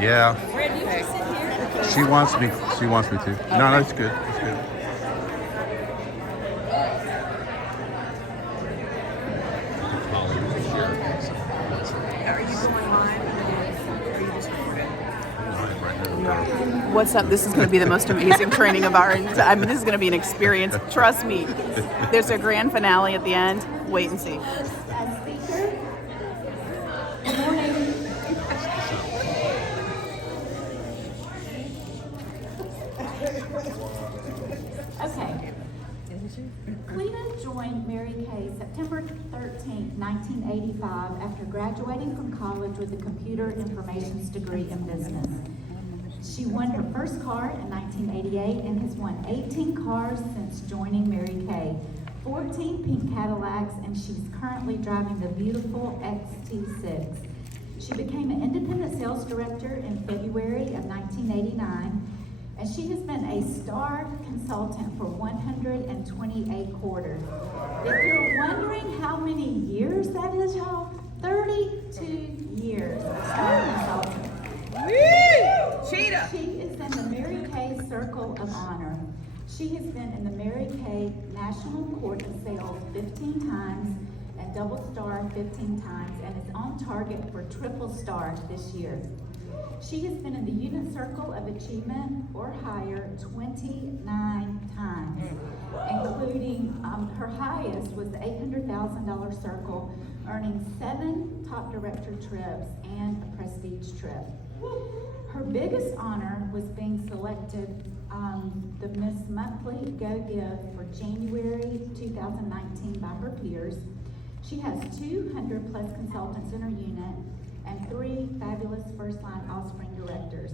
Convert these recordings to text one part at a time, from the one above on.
Yeah. Red, you just sit here. She wants me. She wants me to. No, that's good. That's good. Are you going live? Or are you just recording? What's up? This is going to be the most amazing training of our. I mean, this is going to be an experience. Trust me. There's a grand finale at the end. Wait and see. Okay. Cleta joined Mary Kay September 13, 1985 after graduating from college with a computer informations degree in business. She won her first car in 1988 and has won 18 cars since joining Mary Kay, 14 pink Cadillacs, and she's currently driving the beautiful XT6. She became an independent sales director in February of 1989. And she has been a star consultant for 128 quarters. If you're wondering how many years that is, y'all, 32 years of star consultant. Woo! Cheetah! She is in the Mary Kay Circle of Honor. She has been in the Mary Kay National Court of Sales 15 times and double star 15 times and is on target for triple star this year. She has been in the Unit Circle of Achievement or higher 29 times, including her highest was the $800,000 circle, earning 7 top director trips and a prestige trip. Her biggest honor was being selected the Miss Monthly Go Give for January 2019 by her peers. She has 200 plus consultants in her unit and 3 fabulous first-line offspring directors.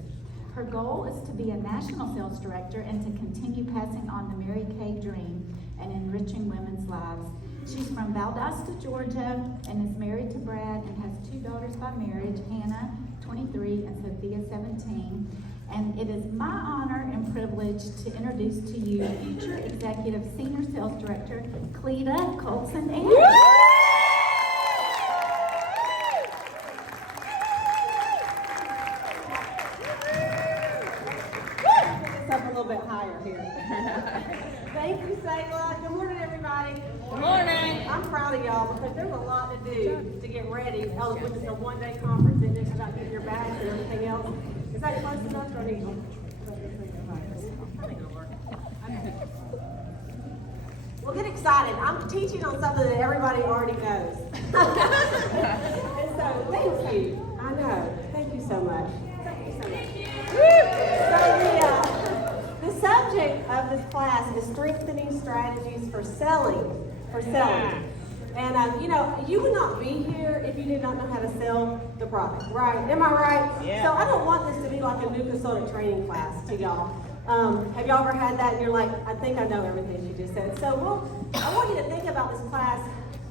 Her goal is to be a national sales director and to continue passing on the Mary Kay dream and enriching women's lives. She's from Valdosta, Georgia, and is married to Brad and has 2 daughters by marriage, Hannah, 23, and Sophia, 17. And it is my honor and privilege to introduce to you future executive senior sales director, Cleta Colson-Eyre. Up a little bit higher here. Thank you, Sayla. Good morning, everybody. Good morning. I'm proud of y'all because there's a lot to do to get ready. Oh, which is a one-day conference. Isn't it about getting your bags and everything else? Is that close enough or need one? Well, get excited. I'm teaching on something that everybody already knows. And so, thank you. I know. Thank you so much. Thank you so much. So the subject of this class is strengthening strategies for selling. And you would not be here if you did not know how to sell the product, right? Am I right? Yeah. So I don't want this to be like a new consultant training class to y'all. Have y'all ever had that and you're like, I think I know everything she just said. So I want you to think about this class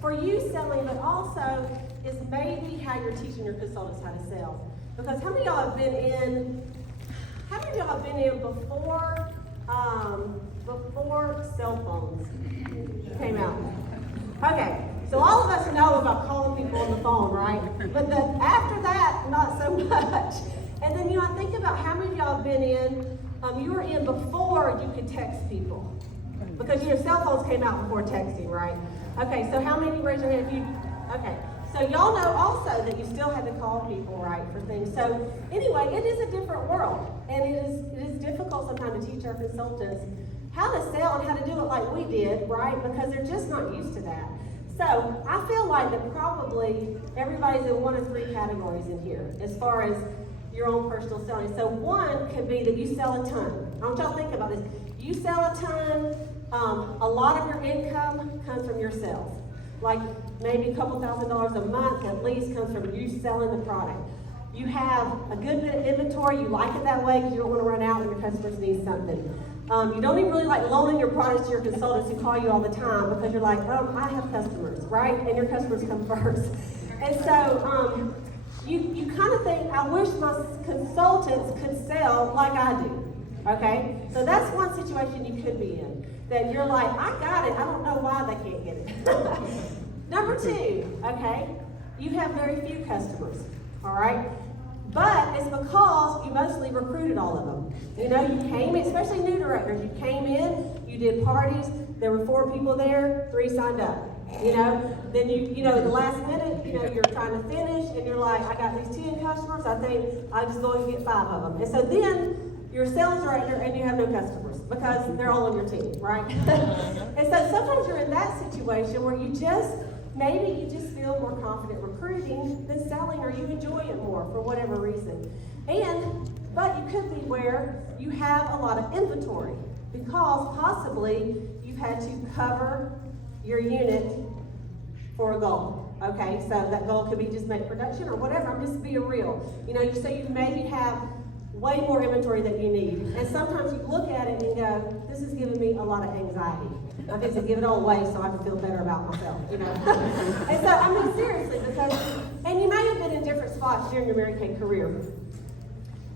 for you selling, but also is maybe how you're teaching your consultants how to sell. Because how many of y'all have been in before cell phones came out? Okay, so all of us know about calling people on the phone, right? But after that, not so much. And then, I think about how many of y'all have been in, you were in before you could text people. Because your cell phones came out before texting, right? Okay, so how many raise your hand if you, okay. So y'all know also that you still had to call people, right, for things. So anyway, it is a different world. And it is difficult sometimes to teach our consultants how to sell and how to do it like we did, right? Because they're just not used to that. So I feel like that probably everybody's in one of 3 categories in here as far as your own personal selling. So one could be that you sell a ton. I want y'all to think about this. You sell a ton, a lot of your income comes from your sales. Like maybe a couple $1,000s a month at least comes from you selling the product. You have a good bit of inventory. You like it that way because you don't want to run out when your customers need something. You don't even really like loaning your products to your consultants who call you all the time because you're like, I have customers, right? And your customers come first. And so you kind of think, I wish my consultants could sell like I do, okay? So that's one situation you could be in, that you're like, I got it, I don't know why they can't get it. Number 2, okay, you have very few customers, all right? But it's because you mostly recruited all of them. You know, you came in, especially new directors, you came in, you did parties, there were 4 people there, 3 signed up. You know, then you know, at the last minute, you know, you're trying to finish and you're like, I got these 10 customers, I think I'll just go and get 5 of them. And so then you're a sales director and you have no customers because they're all on your team, right? And so sometimes you're in that situation where maybe you just feel more confident recruiting than selling, or you enjoy it more for whatever reason. But you could be where you have a lot of inventory because possibly you've had to cover your unit for a goal. Okay, so that goal could be just make production or whatever. I'm just being real. You know, so you maybe have way more inventory than you need. And sometimes you look at it and go, this is giving me a lot of anxiety. I need to give it all away so I can feel better about myself, you know. And so, I mean, seriously, and you may have been in different spots during your Mary Kay career.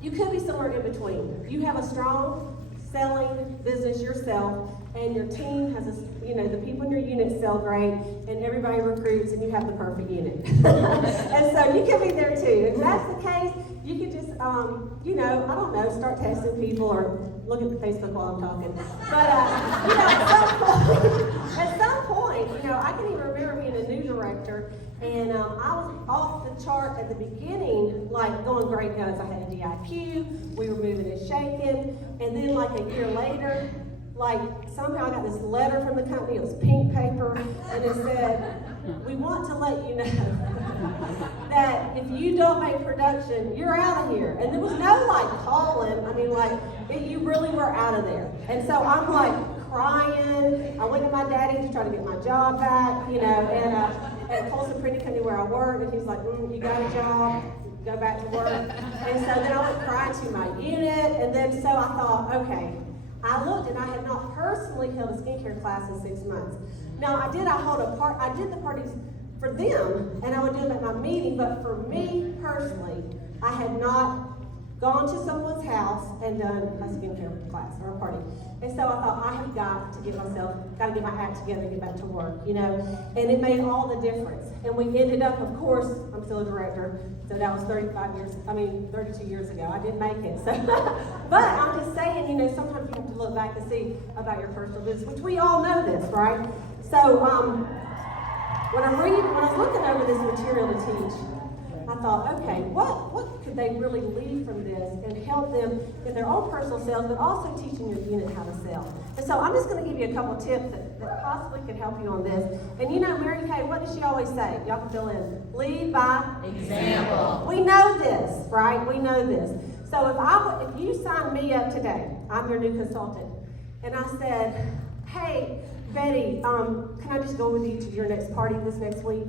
You could be somewhere in between. You have a strong selling business yourself, and your team has the people in your unit sell great, and everybody recruits, and you have the perfect unit. And so you could be there too. If that's the case, you could just, I don't know, start texting people or look at Facebook while I'm talking. But, at some point, I can even remember being a new director, and I was off the chart at the beginning, like going great guns. I had a DIQ, we were moving and shaking, and then like a year later, like somehow I got this letter from the company, it was pink paper, and it said, we want to let you know that if you don't make production, you're out of here. And there was no like calling, you really were out of there. And so I'm like crying. I went to my daddy to try to get my job back, and at Colson-Eyre Company where I work, and he's like, you got a job, go back to work. And so then I went crying to my unit, and then so I thought, okay, I looked and I had not personally held a skincare class in 6 months. Now I did the parties for them, and I would do them at my meeting, but for me personally, I had not gone to someone's house and done a skincare class or a party. And so I thought, I have got to get my act together and get back to work, and it made all the difference. And we ended up, of course, I'm still a director, so that was 32 years ago. I didn't make it. So, but I'm just saying, sometimes you have to look back and see about your personal business, which we all know this, right? So, when I was looking over this material to teach, I thought, okay, what could they really leave from this and help them in their own personal sales, but also teaching your unit how to sell? And so I'm just going to give you a couple tips that possibly could help you on this. And Mary Kay, what does she always say? Y'all can fill in. Lead by example. We know this, right? We know this. So if you sign me up today, I'm your new consultant, and I said, hey, Betty, can I just go with you to your next party this next week?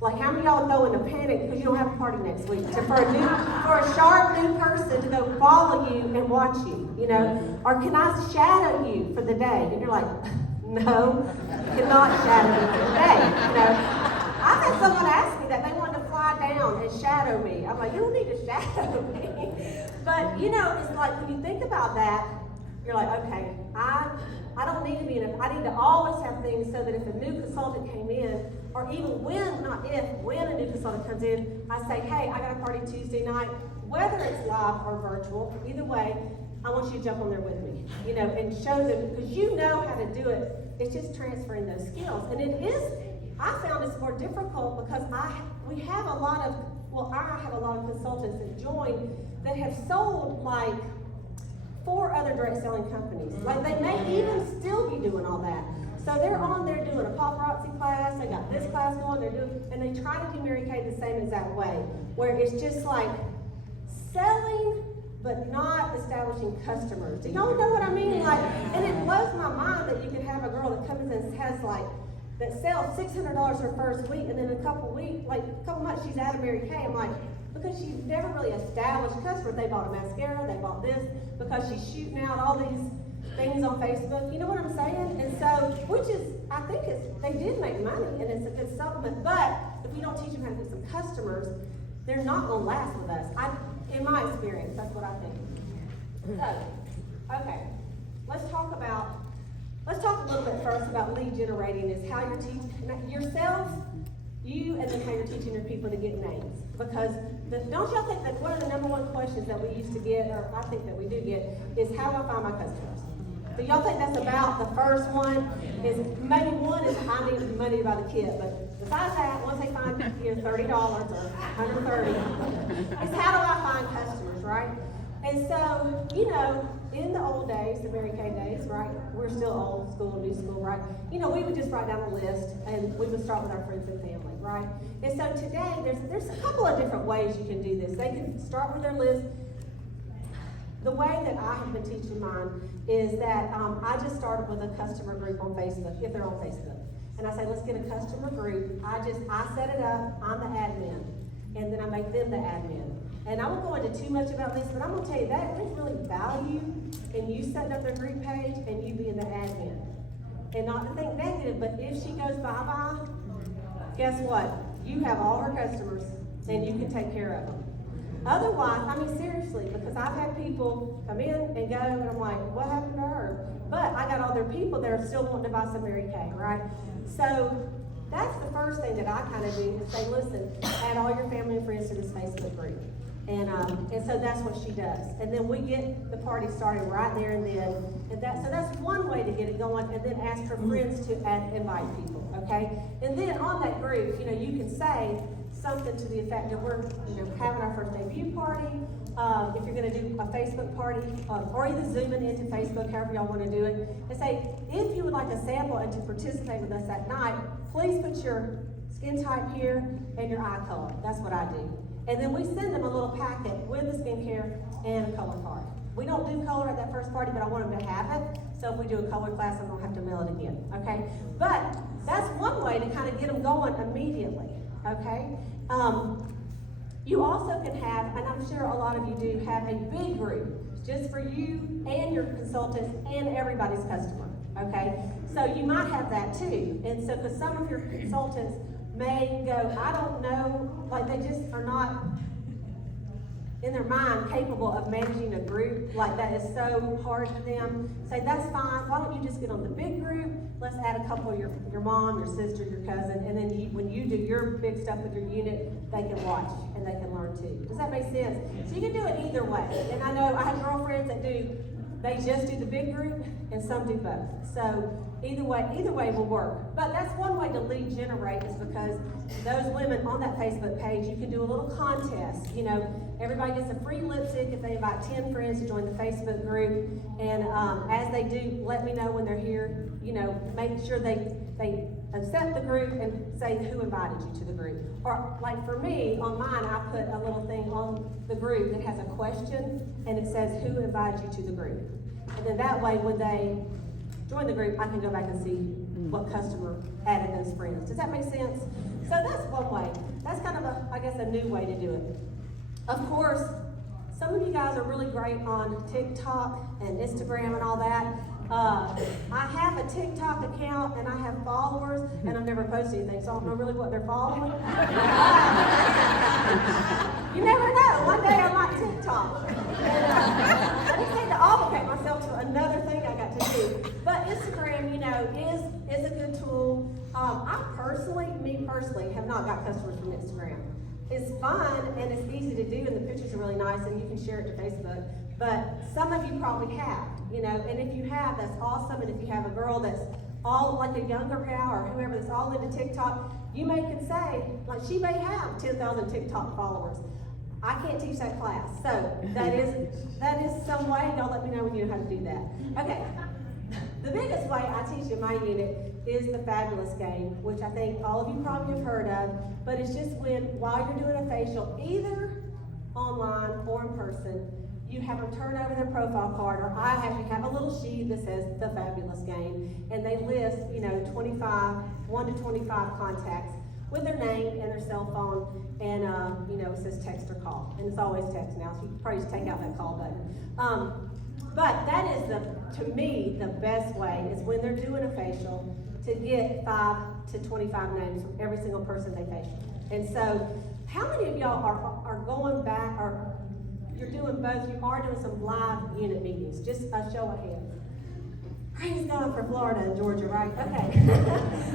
Like, how many of y'all go into panic because you don't have a party next week? For a sharp new person to go follow you and watch you, Or can I shadow you for the day? And you're like, no, cannot shadow you for the day, I've had someone ask me that they wanted to fly down and shadow me. I'm like, you don't need to shadow me. But, it's like when you think about that, you're like, okay, I don't need to be I need to always have things so that if a new consultant came in, or even when a new consultant comes in, I say, hey, I got a party Tuesday night, whether it's live or virtual, either way, I want you to jump on there with me, and show them, because you know how to do it. It's just transferring those skills. And I found it's more difficult because I have a lot of consultants that join that have sold like 4 other direct selling companies. Like they may even still be doing all that. So they're on there doing a paparazzi class, they got this class going, and they try to do Mary Kay the same exact way, where it's just like selling but not establishing customers. Do y'all know what I mean? And it blows my mind that you can have a girl that comes in and has that sells $600 her first week, and then a couple months she's out of Mary Kay. I'm like, because she's never really established customers. They bought a mascara, they bought this, because she's shooting out all these things on Facebook. You know what I'm saying? And so, they did make money, and it's a good supplement, but if we don't teach them how to get some customers, they're not going to last with us. In my experience, that's what I think. So, okay, let's talk a little bit first about lead generating, is how you're teaching yourself, and then how you're teaching your people to get names. Because don't y'all think that one of the number one questions that we used to get, or I think that we do get, is how do I find my customers? Do y'all think that's about the first one? Is maybe one is I need money to buy the kit, but besides that, once they find $30 or $130, it's how do I find customers, right? And so, in the old days, the Mary Kay days, right? We're still old school, new school, right? We would just write down a list and we would start with our friends and family, right? And so today, there's a couple of different ways you can do this. They can start with their list. The way that I have been teaching mine is that I just started with a customer group on Facebook, if they're on Facebook. And I say, let's get a customer group. I set it up, I'm the admin, and then I make them the admin. And I won't go into too much about this, but I'm gonna tell you that there's really value in you setting up their group page and you being the admin. And not to think negative, but if she goes bye-bye, guess what? You have all her customers and you can take care of them. Otherwise, I mean seriously, because I've had people come in and go and I'm like, what happened to her? But I got all their people that are still wanting to buy some Mary Kay, right? So that's the first thing that I kind of do is say, listen, add all your family and friends to this Facebook group. And so that's what she does. And then we get the party started right there and then. So that's one way to get it going, and then ask her friends to invite people, okay? And then on that group, you can say something to the effect that we're having our first debut party. If you're going to do a Facebook party, or either zooming into Facebook, however y'all want to do it, and say, if you would like to sample and to participate with us that night, please put your skin type here and your eye color. That's what I do. And then we send them a little packet with the skincare and a color card. We don't do color at that first party, but I want them to have it. So if we do a color class, I'm gonna have to mail it again, okay? But that's one way to kind of get them going immediately, okay? You also can have, and I'm sure a lot of you do, have a big group just for you and your consultants and everybody's customer, okay? So you might have that too. And so, because some of your consultants may go, I don't know, like they just are not in their mind capable of managing a group, like that is so hard to them. Say, that's fine, why don't you just get on the big group, let's add a couple of your mom, your sister, your cousin, and then when you do your big stuff with your unit, they can watch and they can learn too. Does that make sense? So you can do it either way. And I know I have girlfriends that they just do the big group, and some do both. So either way will work. But that's one way to lead generate, is because those women on that Facebook page, you can do a little contest. Everybody gets a free lipstick if they invite 10 friends to join the Facebook group. And as they do, let me know when they're here. Make sure they accept the group and say who invited you to the group. Or like for me, on mine, I put a little thing on the group that has a question, and it says who invited you to the group. And then that way, when they join the group, I can go back and see what customer added those friends. Does that make sense? So that's one way. That's kind of a new way to do it. Of course, some of you guys are really great on TikTok and Instagram and all that. I have a TikTok account and I have followers, and I've never posted anything, so I don't know really what they're following. You never know. One day I might TikTok. And, I just need to obligate myself to another thing I got to do. But Instagram, is a good tool. Me personally, have not got customers from Instagram. It's fun and it's easy to do, and the pictures are really nice, and you can share it to Facebook. But some of you probably have, and if you have, that's awesome. And if you have a girl that's all like a younger gal or whoever that's all into TikTok, you can say, like, she may have 10,000 TikTok followers. I can't teach that class. So that is some way. Y'all let me know when you know how to do that. Okay. The biggest way I teach in my unit is the fabulous game, which I think all of you probably have heard of, but it's just while you're doing a facial, either online or in person, you have them turn over their profile card, or I actually have a little sheet that says the fabulous game, and they list, 1 to 25 contacts with their name and their cell phone, and it says text or call, and it's always text now, so you can probably just take out that call button. But that is, to me, the best way is when they're doing a facial to get 5 to 25 names from every single person they facial. And so, how many of y'all are going back, or you're doing both? You are doing some live unit meetings. Just a show of hands. Praise God for Florida and Georgia, right? Okay.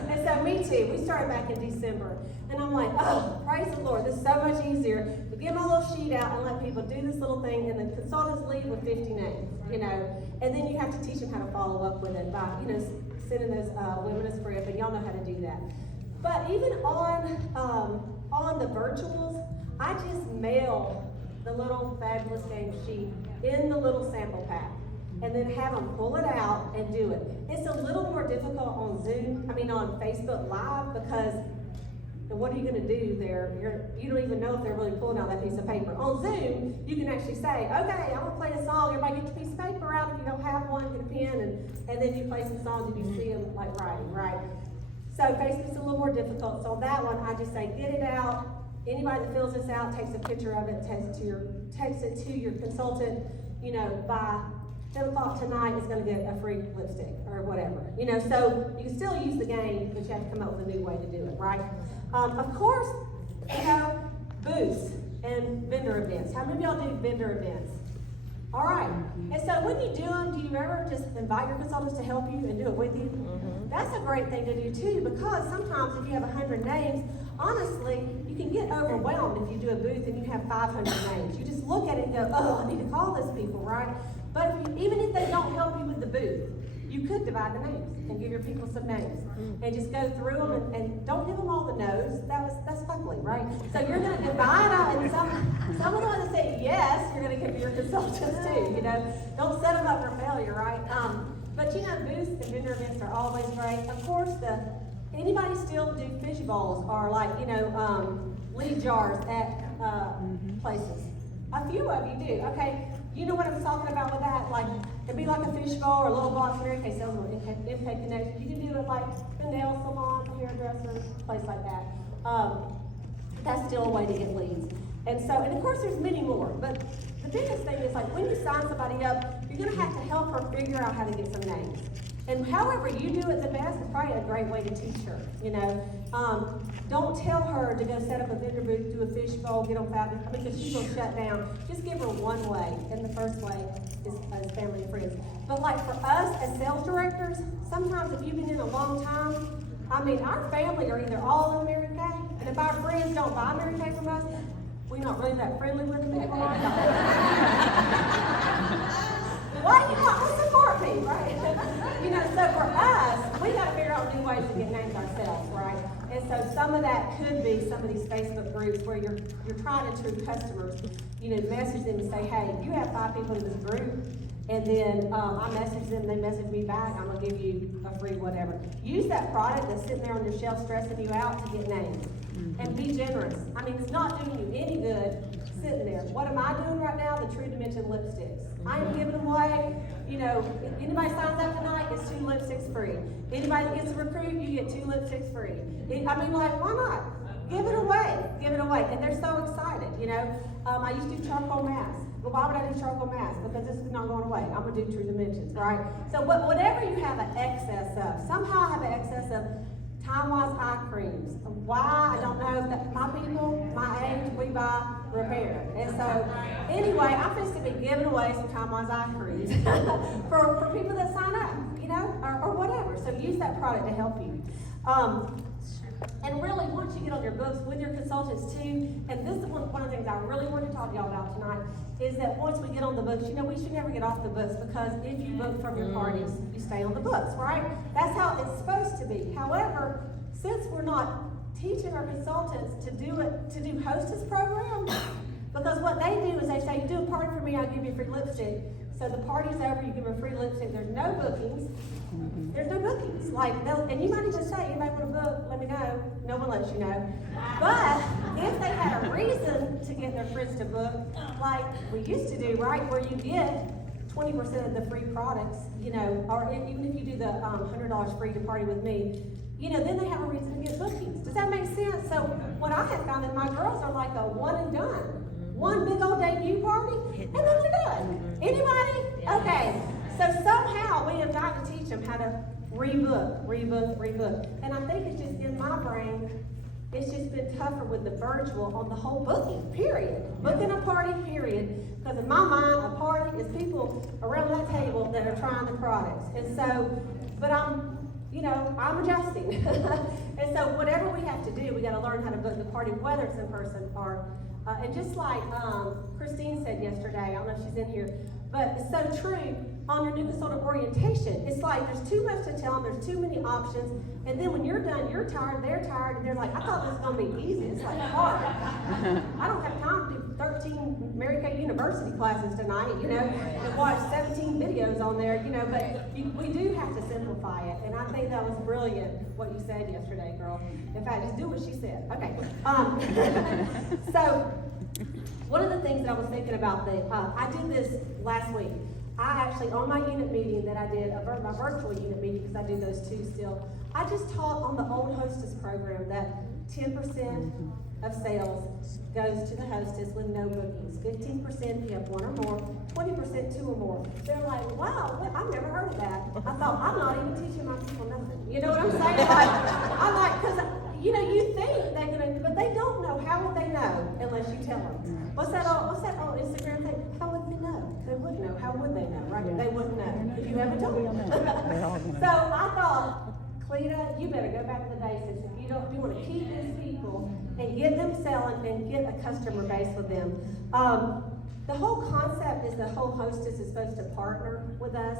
And so me too. We started back in December. And I'm like, oh, praise the Lord. This is so much easier. give my little sheet out and let people do this little thing, and the consultants leave with 50 names, you know, and then you have to teach them how to follow up with it by, you know, sending those women a script, and y'all know how to do that. But even on the virtuals, I just mail the little fabulous game sheet in the little sample pack, and then have them pull it out and do it. It's a little more difficult on on Facebook Live, because what are you going to do there? You don't even know if they're really pulling out that piece of paper. On Zoom, you can actually say, okay, I'm going to play a song. Everybody get your piece of paper out. If you don't have one, get a pen, and then you play some songs and you see them like writing, right? So Facebook's a little more difficult. So on that one, I just say, get it out. Anybody that fills this out takes a picture of it, text it to your consultant, you know, by 10 o'clock tonight is going to get a free lipstick or whatever. You know, so you can still use the game, but you have to come up with a new way to do it, right? Of course, you know, booths and vendor events. How many of y'all do vendor events? All right. And so when you do them, do you ever just invite your consultants to help you and do it with you? Mm-hmm. That's a great thing to do too, because sometimes if you have 100 names, honestly, you can get overwhelmed if you do a booth and you have 500 names. You just look at it and go, oh, I need to call those people, right? But even if they don't help you with the booth, you could divide the names and give your people some names and just go through them and don't give them all the no's. That's ugly, right? So you're going to divide out, and some of the ones that say yes, you're going to give your consultants too. You know, don't set them up for failure, right? But you know, booths and vendor events are always great. Of course, anybody still do fish bowls or lead jars at places? A few of you do. Okay. You know what I'm talking about with that? Like, it'd be like a fish bowl or a little box here in case there was an impact connection. You can do it like a nail salon, hairdresser, place like that. That's still a way to get leads. And of course there's many more, but the biggest thing is like when you sign somebody up, you're gonna have to help her figure out how to get some names. And however you do it the best is probably a great way to teach her, you know. Don't tell her to go set up a vendor booth, do a fish bowl, get on fabulous, because she will shut down. Just give her one way, and the first way is as family and friends. But like for us as sales directors, sometimes if you've been in a long time, our family are either all in Mary Kay, and if our friends don't buy Mary Kay from us, we're not really that friendly with them anymore. Why do you not support me, right? You know, so for us, we got to figure out new ways to get names ourselves, right? And so some of that could be some of these Facebook groups where you're trying to treat customers, you know, message them and say, hey, you have 5 people in this group, and then I message them, they message me back, I'm going to give you a free whatever. Use that product that's sitting there on your shelf stressing you out to get names. And be generous. It's not doing you any good sitting there. What am I doing right now? The True Dimension lipsticks. I am giving away, you know, if anybody signs up tonight, it's 2 lipsticks free. Anybody that gets a recruit, you get 2 lipsticks free. Why not? Give it away. And they're so excited, you know. I used to do charcoal masks. Well, why would I do charcoal masks? Because this is not going away. I'm going to do True Dimensions, right? So whatever you have an excess of, somehow I have an excess of Time-Wise eye creams. Why? I don't know. That my people, my age, we buy repair. And so, anyway, I'm supposed to be giving away some Time-Wise eye creams for people that sign up, you know, or whatever. So use that product to help you. And really, once you get on your books with your consultants too, and this is one of the things I really want to talk to y'all about tonight, is that once we get on the books, you know, we should never get off the books, because if you book from your parties, you stay on the books, right? That's how it's supposed to be. However, since we're not teaching our consultants to do hostess programs, because what they do is they say, do a party for me, I'll give you a free lipstick. So the party's over, you give them a free lipstick, there's no bookings. There's no bookings. And you might even say, anybody want to book, let me know. No one lets you know. But if they had a reason to get their friends to book, like we used to do, right, where you get 20% of the free products, you know, or even if you do the $100 free to party with me, you know, then they have a reason to get bookings. Does that make sense? So what I have found is my girls are like a one and done. One big old debut party, and then we're done. Anybody? Okay. So somehow we have got to teach them how to rebook. And I think it's just in my brain, it's just been tougher with the virtual on the whole booking, period. Booking a party, period. Because in my mind, a party is people around that table that are trying the products. And so, but I'm adjusting. And so whatever we have to do, we got to learn how to book the party, whether it's in person or And just like Christine said yesterday, I don't know if she's in here, but it's so true. On your new consultant orientation, it's like there's too much to tell them, there's too many options, and then when you're done, you're tired, they're tired, and they're like, I thought this was gonna be easy. It's like hard. I don't have time to do 13 Mary Kay University classes tonight, you know, and watch 17 videos on there, you know, but we do have to simplify it, and I think that was brilliant what you said yesterday, girl. In fact, just do what she said. Okay. So, one of the things that I was thinking about, I did this last week. I actually, on my unit meeting that I did, my virtual unit meeting, because I do those two still, I just taught on the old hostess program that 10% of sales goes to the hostess with no bookings. 15% if you have one or more, 20% two or more. They're like, wow, I've never heard of that. I thought, I'm not even teaching my people nothing. You know what I'm saying? I'm like, because, you know, you think they're gonna, but they don't know. How would they know unless you tell them? What's that old Instagram thing? How would they know? They wouldn't know. How would they know, right? Yeah. They wouldn't know if you haven't told them. So I thought, Cleta, you better go back to the basics. If you want to keep these people and get them selling and get a customer base with them. The whole concept is the whole hostess is supposed to partner with us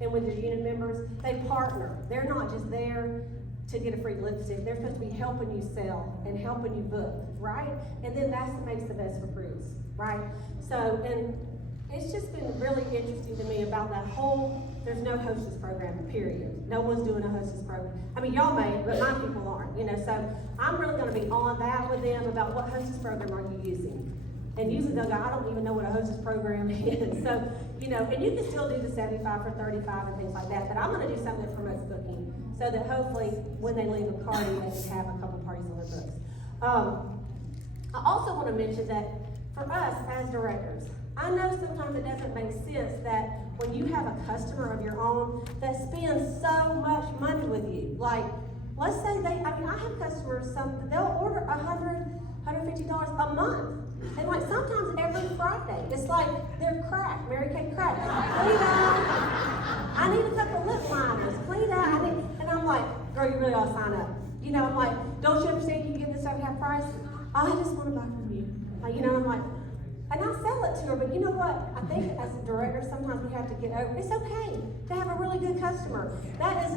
and with your unit members. They partner. They're not just there to get a free lipstick. They're supposed to be helping you sell and helping you book, right? And then that's what makes the best recruits, right? So, and it's just been really interesting to me about that whole, there's no hostess program, period. No one's doing a hostess program. I mean, y'all may, but my people aren't, you know, so I'm really gonna be on that with them about what hostess program are you using? And usually they'll go, I don't even know what a hostess program is. So, you know, and you can still do the 75 for 35 and things like that, but I'm gonna do something that promotes booking so that hopefully when they leave a party, they can have a couple parties on their books. I also wanna mention that for us as directors, I know sometimes it doesn't make sense that when you have a customer of your own that spends so much money with you, like, let's say I have customers, they'll order $100, $150 a month. And like sometimes every Friday, it's like they're cracked, Mary Kay cracked. Cleta, I need a couple lip liners. Cleta, and I'm like, girl, you really ought to sign up. You know, I'm like, don't you understand you can get this stuff at half price? I just want to buy from you. You know, I'm like, and I'll sell it to her, but you know what? I think as a director, sometimes we have to get over, it's okay to have a really good customer. That's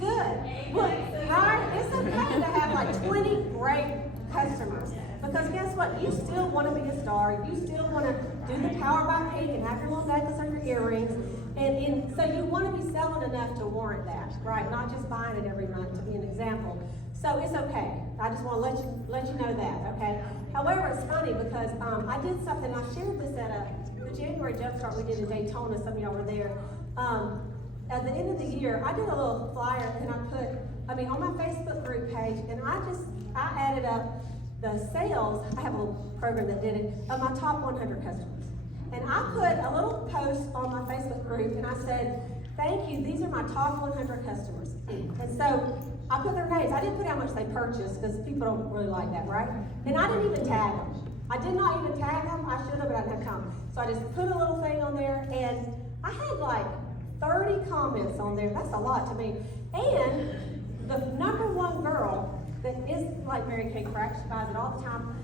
good. Look, right? It's okay to have like 20 great customers. Because guess what? You still want to be a star. You still want to do the power by pink and have your little necklace or your earrings. And so you want to be selling enough to warrant that, right? Not just buying it every month to be an example. So it's okay. I just want to let you know that, okay? However, it's funny because I did something, I shared this at the January Jumpstart we did in Daytona, some of y'all were there. At the end of the year, I did a little flyer and I put, on my Facebook group page, and I added up the sales, I have a little program that did it, of my top 100 customers. And I put a little post on my Facebook group and I said, thank you, these are my top 100 customers. And so I put their names. I didn't put how much they purchased because people don't really like that, right? And I didn't even tag them. I did not even tag them. I should have, but I didn't have time. So I just put a little thing on there and I had like 30 comments on there. That's a lot to me. And the number one girl that is like Mary Kay Crack, she buys it all the time.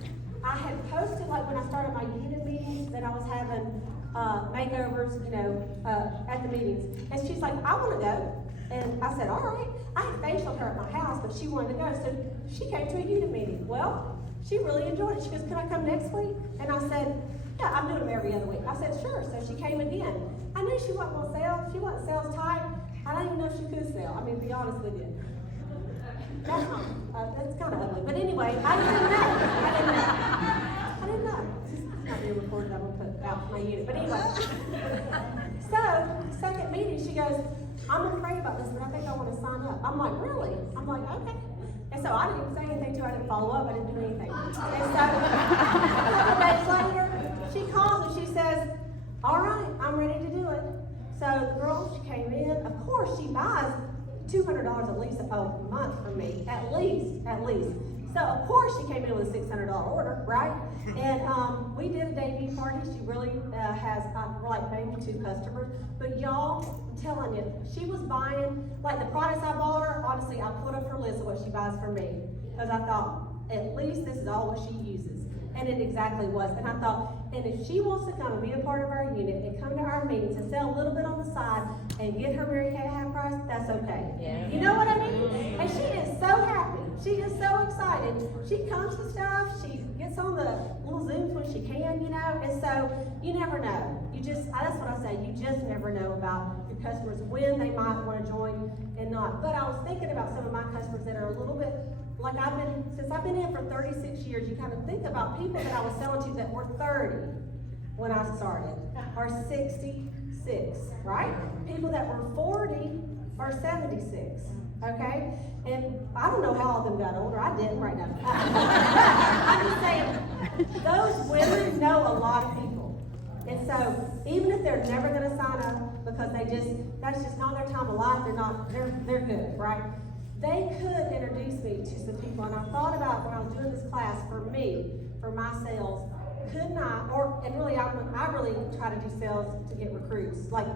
I had posted, like when I started my unit meetings, that I was having makeovers, at the meetings. And she's like, I want to go. And I said, all right. I had facialed her at my house, but she wanted to go. So she came to a unit meeting. Well, she really enjoyed it. She goes, can I come next week? And I said, yeah, I'm doing them every other week. I said, sure. So she came again. I knew she wasn't going to sell. She wasn't sales type. I didn't even know she could sell. To be honest with you. That's kind of ugly. But anyway, I didn't know. It's not being recorded. I'm going to put out my unit. But anyway. So, second meeting, she goes, I'm going to pray about this, but I think I want to sign up. I'm like, really? I'm like, okay. And so I didn't even say anything to her. I didn't follow up. I didn't do anything. And so, a couple days later, she calls and she says, all right, I'm ready to do it. So the girl, she came in. Of course, she buys $200 at least a month from me, at least. So of course she came in with a $600 order, right? And we did a debut party. She really has like maybe 2 customers. But y'all, I'm telling you, she was buying like the products I bought her. Honestly, I put up her list of what she buys from me because I thought at least this is all what she uses. And it exactly was. And I thought, and if she wants to come and be a part of our unit and come to our meetings and sell a little bit on the side and get her Mary Kay half price, that's okay. Yeah. You know what I mean? And she is so happy. She is so excited. She comes to stuff. She gets on the little Zooms when she can, you know. And so you never know. That's what I say. You just never know about your customers, when they might want to join and not. But I was thinking about some of my customers that are a little bit, like since I've been in for 36 years, you kind of think about people that I was selling to that were 30 when I started, or 66, right? People that were 40 or 76, okay? And I don't know how all of them got older. I didn't right now. I'm just saying, those women know a lot of people. And so, even if they're never gonna sign up because that's just not their time of life, they're good, right? They could introduce me to some people, and I thought about when I was doing this class for me, for my sales, couldn't I, I really try to do sales to get recruits. Like,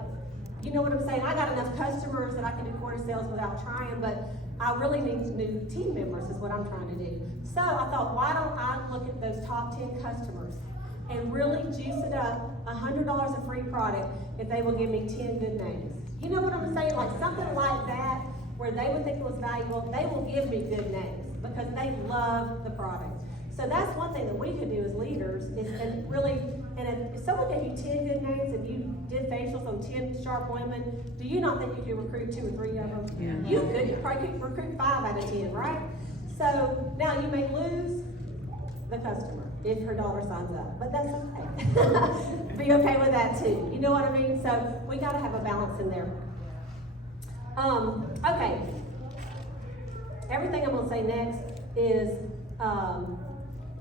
you know what I'm saying? I got enough customers that I can do quarter sales without trying, but I really need new team members is what I'm trying to do. So I thought, why don't I look at those top 10 customers and really juice it up, $100 of free product if they will give me 10 good names. You know what I'm saying? Like something like that, where they would think it was valuable, they will give me good names because they love the product. So that's one thing that we could do as leaders and if someone gave you 10 good names and you did facials on 10 sharp women, do you not think you could recruit 2 or 3 of them? Yeah. You probably could recruit 5 out of 10, right? So now you may lose the customer if her daughter signs up, but that's okay. Be okay with that too. You know what I mean? So we gotta have a balance in there. Okay. Everything I'm gonna say next is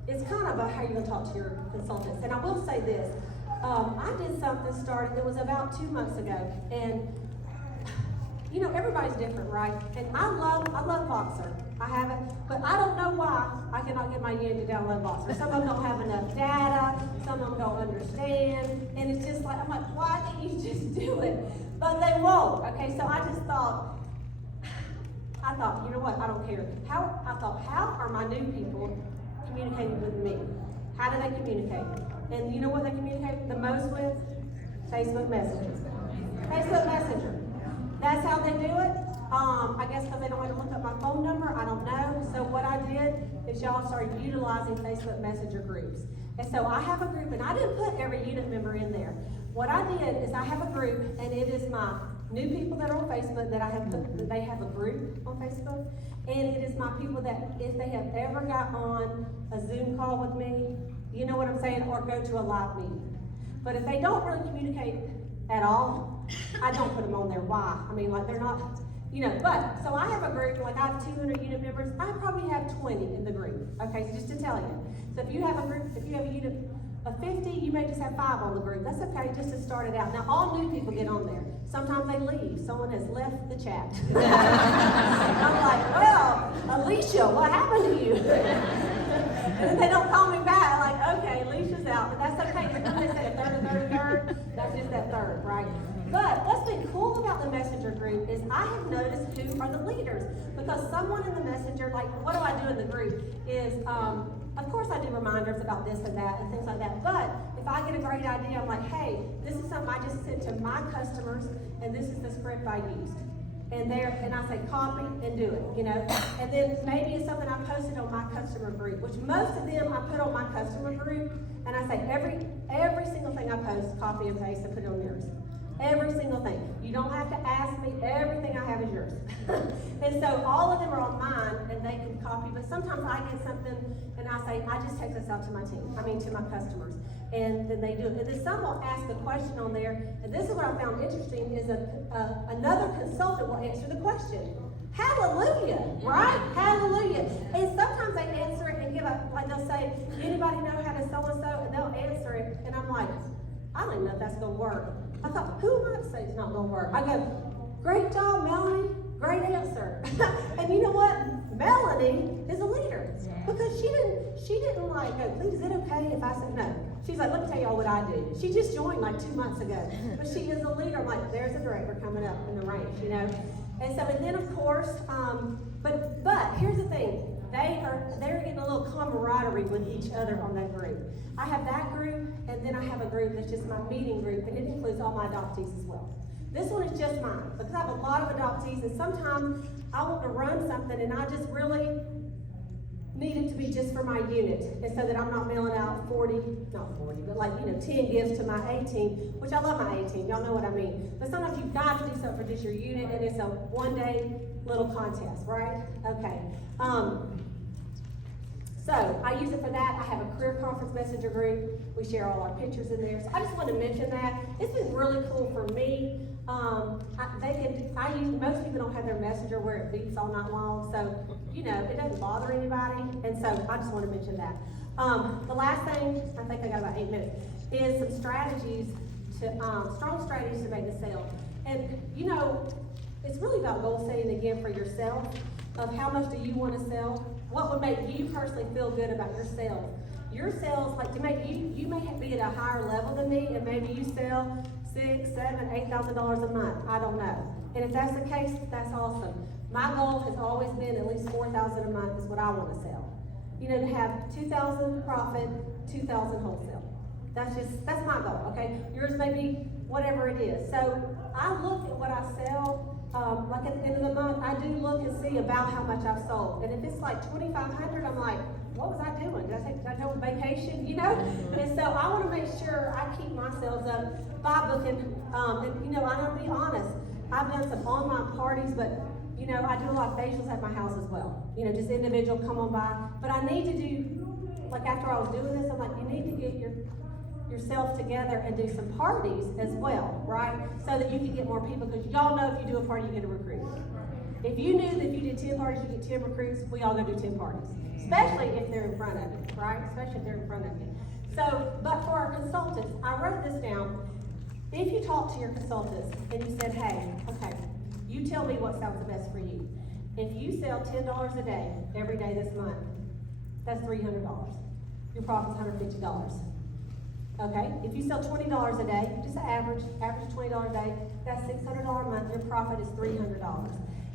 it's kind of about how you're gonna talk to your consultants. And I will say this, I did something it was about 2 months ago, and you know, everybody's different, right? And I love Voxer. I have it, but I don't know why I cannot get my unit to download Voxer. Some of them don't have enough data, some of them don't understand, and it's just like, I'm like, why can't you just do it? But they won't, okay? So I thought, you know what, I don't care. How are my new people communicating with me? How do they communicate? And you know what they communicate the most with? Facebook Messenger. Facebook Messenger. That's how they do it. I guess because they don't want to look up my phone number, I don't know. So what I did is y'all started utilizing Facebook Messenger groups. And so I have a group, and I didn't put every unit member in there. What I did is I have a group, and it is my new people that are on Facebook that I have put, they have a group on Facebook. And it is my people that if they have ever got on a Zoom call with me, you know what I'm saying, or go to a live meeting. But if they don't really communicate at all, I don't put them on there. Why? I mean, like they're not, you know, but, so I have a group, like I have 200 unit members, I probably have 20 in the group, okay, so just to tell you. So if you have a group, if you have a unit of 50, you may just have 5 on the group. That's okay, just to start it out. Now, all new people get on there. Sometimes they leave. Someone has left the chat. I'm like, well, Alicia, what happened to you? And they don't call me back, like, okay, Alicia's out, but that's okay. They said a third, that's just that third, right? But what's been cool about the messenger group is I have noticed who are the leaders, because someone in the messenger, like what do I do in the group is, of course I do reminders about this and that and things like that, but if I get a great idea, I'm like, hey, this is something I just sent to my customers and this is the script I used. And I say copy and do it, you know? And then maybe it's something I posted on my customer group, which most of them I put on my customer group, and I say every single thing I post, copy and paste and put it on yours. Every single thing. You don't have to ask me, everything I have is yours. And so all of them are on mine and they can copy, but sometimes I get something and I say, I just take this out to my team, to my customers. And then they do it. And then some will ask a question on there, and this is what I found interesting, is another consultant will answer the question. Hallelujah, right? Hallelujah. And sometimes they answer it and give up, like they'll say, anybody know how to so-and-so? And they'll answer it, and I'm like, I don't even know if that's gonna work. I thought, who am I to say it's not gonna work? I go, great job, Melanie, great answer. And you know what? Melanie is a leader. Because she didn't like go, please, is it okay if I say no? She's like, let me tell y'all what I do. She just joined like 2 months ago. But she is a leader. I'm like, there's a director coming up in the ranks, you know? And so, and then of course, but here's the thing. they're getting a little camaraderie with each other on that group. I have that group, and then I have a group that's just my meeting group, and it includes all my adoptees as well. This one is just mine, because I have a lot of adoptees, and sometimes I want to run something, and I just really need it to be just for my unit, and so that I'm not mailing out 10 gifts to my A team, which I love my A team, y'all know what I mean. But sometimes you've got to do something for just your unit, and it's a one-day little contest, right? Okay. So I use it for that. I have a career conference messenger group. We share all our pictures in there. So I just want to mention that. It's been really cool for me. Most people don't have their messenger where it beeps all night long, so it doesn't bother anybody. And so I just want to mention that. The last thing, I think I got about 8 minutes, is some strategies strong strategies to make the sale. And it's really about goal setting again for yourself. Of how much do you want to sell? What would make you personally feel good about your sales? Your sales, like to make you may be at a higher level than me, and maybe you sell $6,000, $7,000, $8,000 a month. I don't know. And if that's the case, that's awesome. My goal has always been at least $4,000 a month is what I want to sell. To have $2,000 profit, $2,000 wholesale. That's my goal. Okay, yours may be whatever it is. So I look at what I sell. Like at the end of the month, I do look and see about how much I've sold. And if it's like $2,500, I'm like, what was I doing? Did I go on vacation? And so I want to make sure I keep my sales up by booking. And I'll be honest, I've done some online parties, but I do a lot of facials at my house as well. Just individual come on by. But I need to do, like after I was doing this, I'm like, you need to get yourself together and do some parties as well, right? So that you can get more people, because y'all know if you do a party, you get a recruit. If you knew that if you did 10 parties, you get 10 recruits, we all go do 10 parties. Especially if they're in front of you, right? Especially if they're in front of you. So, but for our consultants, I wrote this down. If you talk to your consultants and you said, hey, okay, you tell me what sounds the best for you. If you sell $10 a day, every day this month, that's $300. Your profit's $150. Okay, if you sell $20 a day, just an average $20 a day, that's $600 a month, your profit is $300.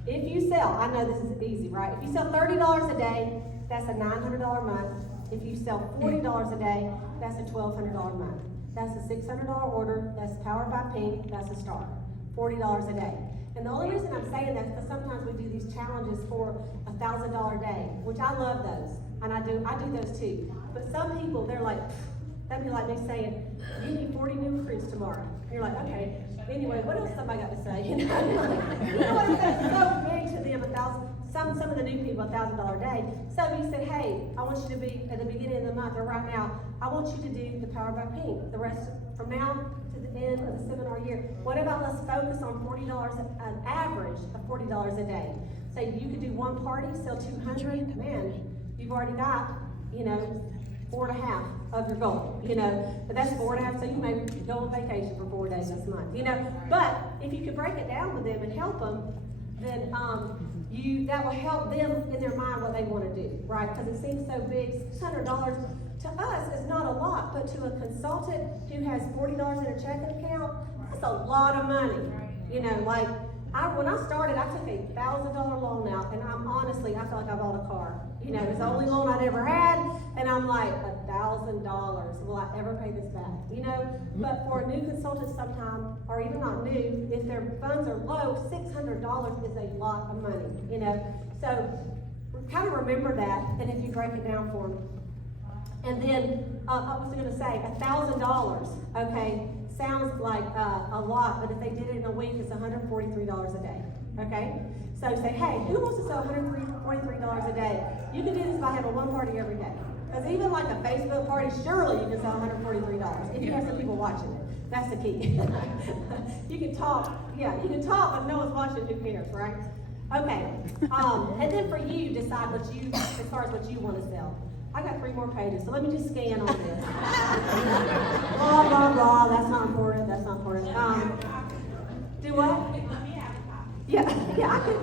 If you sell, I know this is easy, right? If you sell $30 a day, that's a $900 a month. If you sell $40 a day, that's a $1,200 a month. That's a $600 order, that's powered by Pink, that's a star. $40 a day. And the only reason I'm saying that is because sometimes we do these challenges for a $1,000 a day, which I love those, and I do those too. But some people, they're like, that'd be like me saying, give me 40 new recruits tomorrow. And you're like, okay. Anyway, what else somebody got to say? You know what? That's so big to them, some of the new people, $1,000 a day. So you said, hey, I want you to be at the beginning of the month, or right now, I want you to do the Power by Pink. The rest, from now to the end of the seminar year. What about let's focus on $40, an average of $40 a day. Say you could do one party, sell 200, man, you've already got, 4.5 of your goal, but that's 4.5, so you may go on vacation for 4 days this month, but if you could break it down with them and help them, then that will help them in their mind what they want to do, right? Because it seems so big. $600 to us is not a lot, but to a consultant who has $40 in a checking account, that's a lot of money. When I started, I took a $1,000 loan out, and I feel like I bought a car. It's the only loan I'd ever had, and I'm like, $1,000. Will I ever pay this back? But for a new consultant sometime, or even not new, if their funds are low, $600 is a lot of money, So kind of remember that, and if you break it down for them. And then, I was going to say, $1,000, okay, sounds like a lot, but if they did it in a week, it's $143 a day, okay? So say, hey, who wants to sell $143 a day? You can do this by having one party every day. Because even like a Facebook party, surely you can sell $143 if you have some people watching it. That's the key. You can talk, but no one's watching, who cares, right? Okay, and then for you, decide as far as what you want to sell. I got 3 more pages, so let me just scan on this. Blah, blah, blah, that's not important. Do what? Yeah, I could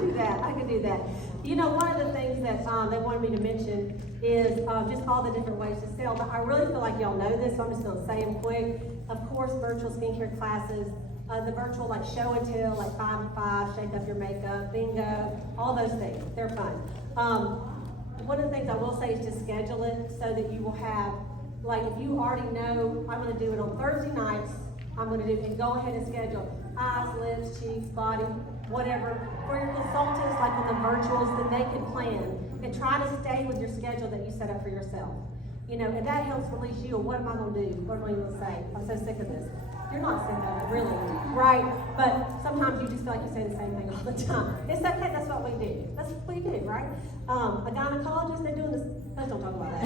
do that. One of the things that they wanted me to mention is just all the different ways to sell, but I really feel like y'all know this, so I'm just going to say them quick. Of course, virtual skincare classes, the virtual like show and tell, like 5 to 5, shake up your makeup, bingo, all those things, they're fun. one of the things I will say is to schedule it so that you will have, like, if you already know, I'm gonna do it on Thursday nights, I'm gonna do, and go ahead and schedule eyes, lips, cheeks, body, whatever. For your consultants, like on the virtuals, then they can plan and try to stay with your schedule that you set up for yourself. You know, and that helps release you. What am I gonna do? What am I gonna say? I'm so sick of this. You're not sick of it, really, right? But sometimes you just feel like you say the same thing all the time. It's okay, that's what we do. That's what we do, right? A gynecologist, they're doing this, let's don't talk about that.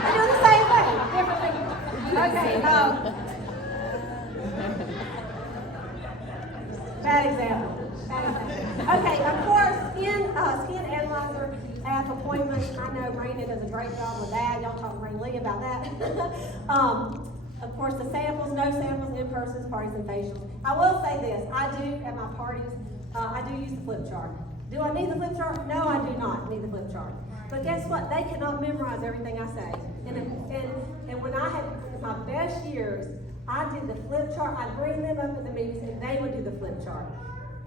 They're doing the same thing, different things. Okay, bad example. Okay, of course, skin analyzer app appointments. I know Raina does a great job with that. Y'all talk to Raina Lee about that. Of course, the samples, no samples, in-persons, parties, and facials. I will say this, I do, at my parties, I do use the flip chart. Do I need the flip chart? No, I do not need the flip chart. But guess what? They cannot memorize everything I say. And when I had my best years, I did the flip chart. I'd bring them up in the meetings, and they would do the flip chart.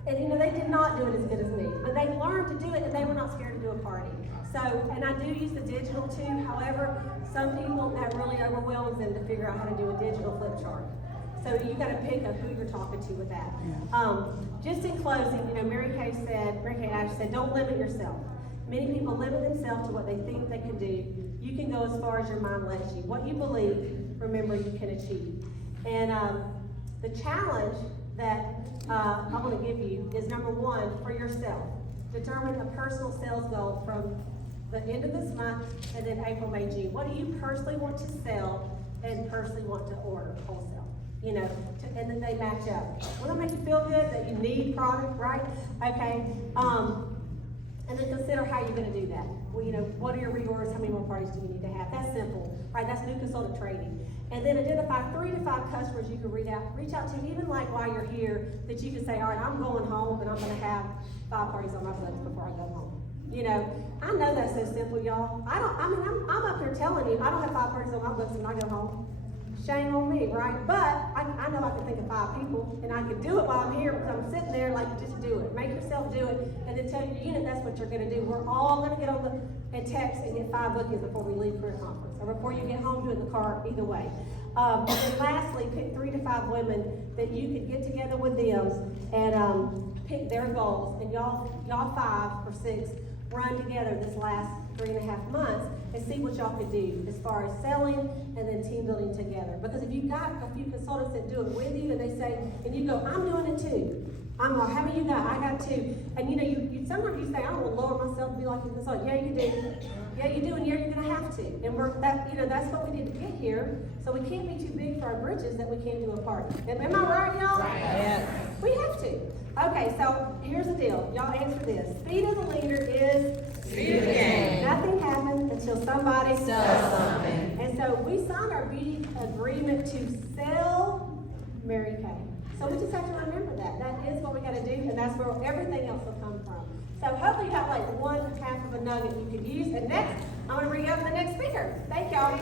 And you know, they did not do it as good as me, but they learned to do it, and they were not scared to do a party. So, and I do use the digital too. However, some people, that really overwhelms them to figure out how to do a digital flip chart. So you got to pick up who you're talking to with that. Just in closing, you know, Mary Kay Ash said, don't limit yourself. Many people limit themselves to what they think they can do. You can go as far as your mind lets you. What you believe, remember, you can achieve. And the challenge that I want to give you is, number one, for yourself. Determine a personal sales goal from the end of this month and then April, May, June. What do you personally want to sell and personally want to order wholesale? You know, and then they match up. Will that make you feel good that you need product, right? Okay. And then consider how you're going to do that. Well, you know, what are your reorders? How many more parties do you need to have? That's simple, right? That's new consultant training. And then identify 3 to 5 customers you can reach out to, even like while you're here, that you can say, all right, I'm going home and I'm going to have 5 parties on my books before I go home. You know, I know that's so simple, y'all. I'm up here telling you, I don't have 5 parties on my books when I go home. Shame on me, right? But I know I can think of 5 people, and I can do it while I'm here because I'm sitting there, like, just do it. Make yourself do it, and then tell your unit that's what you're going to do. We're all going to get on and text and get 5 bookings before we leave for a conference, or before you get home, do it in the car, either way. And then lastly, pick 3 to 5 women that you could get together with them and pick their goals, and y'all 5 or 6 run together this last 3.5 months and see what y'all could do as far as selling and then team building together. Because if you got a few consultants that do it with you and they say, and you go, I'm doing it too. I'm like, how many you got? I got 2. And you know, you sometimes you say, I don't want to lower myself to be like a consultant. Yeah, you do. Yeah, you do, and you're gonna have to. And that's what we need to get here. So we can't be too big for our britches that we can't do a party. Am I right, y'all? Right. Yes. We have to. Okay, so here's the deal. Y'all answer this. Speed of the leader is speed of the game. Nothing happens until somebody sells something. And so we signed our beauty agreement to sell Mary Kay. So we just have to remember that. That is what we got to do, and that's where everything else will come from. So hopefully you have like 1/2 of a nugget you could use. And next, I'm going to bring up the next speaker. Thank y'all.